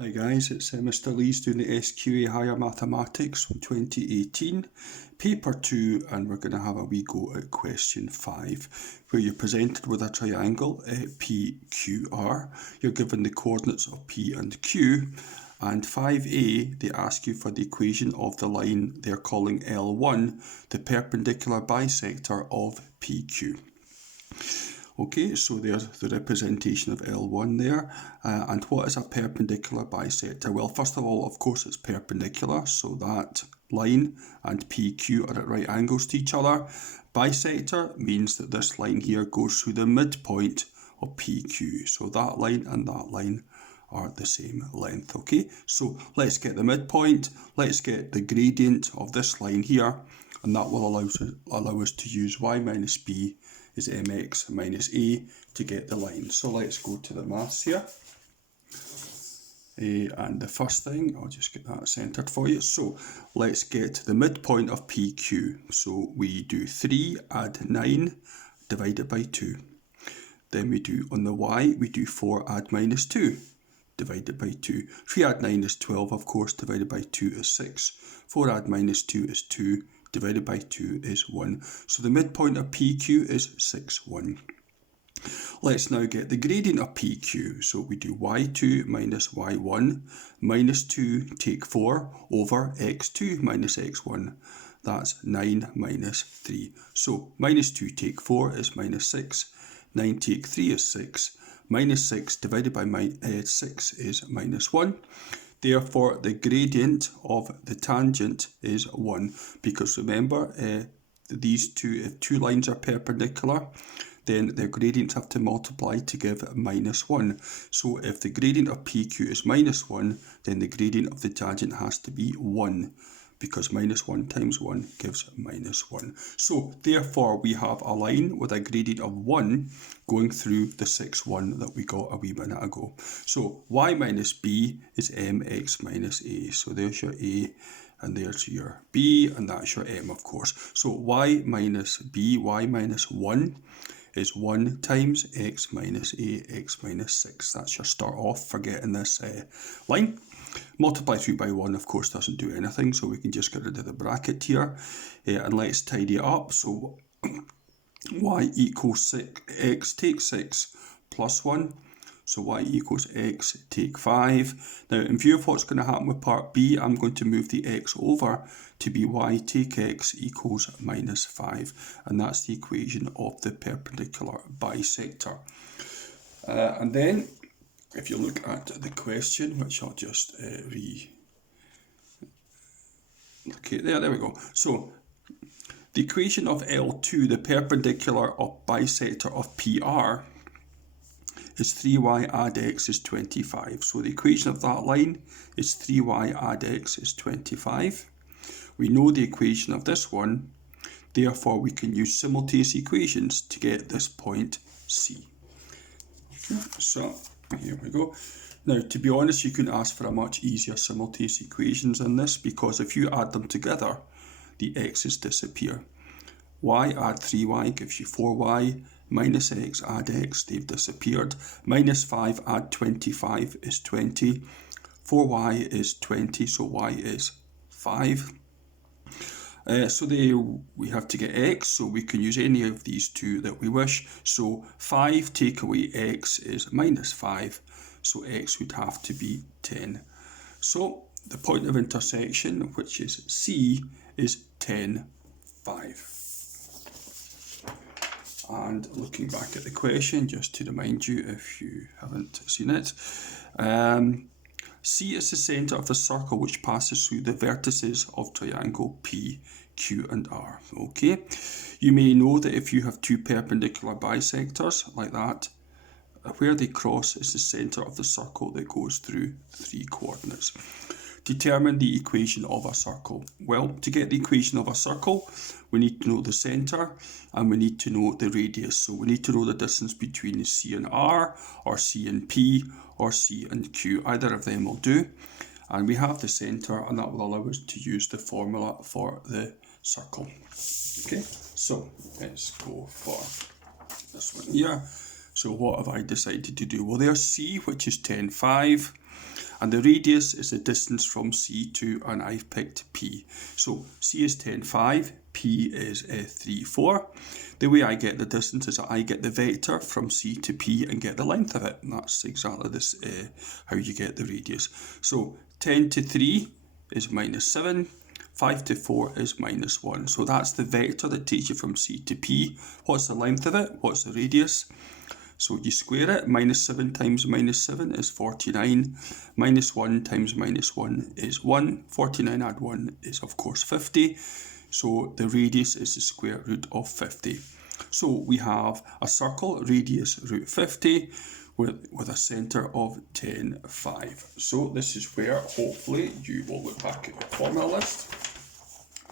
Hi guys, it's Mr. Lee's doing the SQA Higher Mathematics from 2018, paper 2, and we're going to have a wee go at question 5, where you're presented with a triangle PQR. You're given the coordinates of P and Q, and 5a, they ask you for the equation of the line they're calling L1, the perpendicular bisector of PQ. Okay, so there's the representation of L1 there. And what is a perpendicular bisector? Well, first of all, of course, it's perpendicular, so that line and PQ are at right angles to each other. Bisector means that this line here goes through the midpoint of PQ. So that line and that line are the same length, okay? So let's get the midpoint, let's get the gradient of this line here, and that will allow us to use y minus b is mx minus a to get the line. So let's go to the maths here. And the first thing, I'll just get that centered for you. So let's get the midpoint of PQ. So we do 3 add 9 divided by 2. Then we do on the y, we do 4 add minus 2 divided by 2. 3 add 9 is 12, of course, divided by 2 is 6. 4 add minus 2 is 2. Divided by 2 is 1. So the midpoint of PQ is 6, 1. Let's now get the gradient of PQ. So we do y2 minus y1 minus 2 take 4 over x2 minus x1. That's 9 minus 3. So minus 2 take 4 is minus 6. 9 take 3 is 6. Minus 6 divided by 6 is minus 1. Therefore, the gradient of the tangent is 1, because remember, these if two lines are perpendicular, then their gradients have to multiply to give minus 1. So if the gradient of PQ is minus 1, then the gradient of the tangent has to be 1, because minus 1 times 1 gives minus 1. So therefore, we have a line with a gradient of 1 going through the 6, 1 that we got a wee minute ago. So y minus b is mx minus a. So there's your a, and there's your b, and that's your m, of course. So y minus b, y minus 1, is 1 times x minus a, x minus 6. That's your start off for getting this line. Multiply through by 1, of course, doesn't do anything, so we can just get rid of the bracket here. And let's tidy it up. So y equals 6, x take 6 plus 1. So y equals x take 5. Now, in view of what's going to happen with part B, I'm going to move the x over to be y take x equals minus 5. And that's the equation of the perpendicular bisector. And then, if you look at the question, which I'll just okay, there we go. So, the equation of L2, the perpendicular bisector of PR, is 3y add x is 25. So the equation of that line is 3y add x is 25. We know the equation of this one, therefore we can use simultaneous equations to get this point C. Okay, so here we go. Now, to be honest, you can ask for a much easier simultaneous equations than this, because if you add them together, the x's disappear. Y add 3y gives you 4y, minus x add x, they've disappeared. Minus 5 add 25 is 20. 4y is 20, so y is 5. So we have to get x, so we can use any of these two that we wish. So 5 take away x is minus 5, so x would have to be 10. So the point of intersection, which is C, is 10, 5. And looking back at the question, just to remind you if you haven't seen it, C is the centre of the circle which passes through the vertices of triangle P, Q and R. Okay, you may know that if you have two perpendicular bisectors like that, where they cross is the centre of the circle that goes through 3 coordinates. Determine the equation of a circle. Well, to get the equation of a circle, we need to know the centre and we need to know the radius. So we need to know the distance between C and R, or C and P, or C and Q. Either of them will do. And we have the centre, and that will allow us to use the formula for the circle. Okay, so let's go for this one here. So what have I decided to do? Well, there's C, which is 10, 5. And the radius is the distance from C to, and I've picked P. So C is 10, 5, P is 3, 4. The way I get the distance is I get the vector from C to P and get the length of it. And that's exactly this how you get the radius. So 10 to 3 is minus 7. 5 to 4 is minus 1. So that's the vector that takes you from C to P. What's the length of it? What's the radius? So you square it. Minus 7 times minus 7 is 49. Minus 1 times minus 1 is 1. 49 add 1 is, of course, 50. So the radius is the square root of 50. So we have a circle, radius root 50, with a centre of 10, 5. So this is where, hopefully, you will look back at your formula list.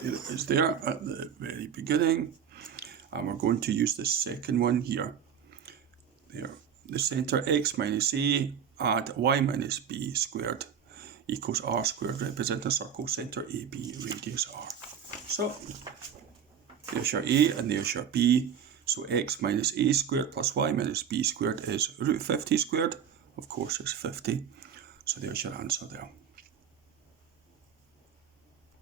There it is there at the very beginning. And we're going to use the second one here. There, the centre x minus a add y minus b squared equals r squared, represent a circle, centre AB, radius r. So there's your a and there's your b. So x minus a squared plus y minus b squared is root 50 squared. Of course it's 50. So there's your answer there.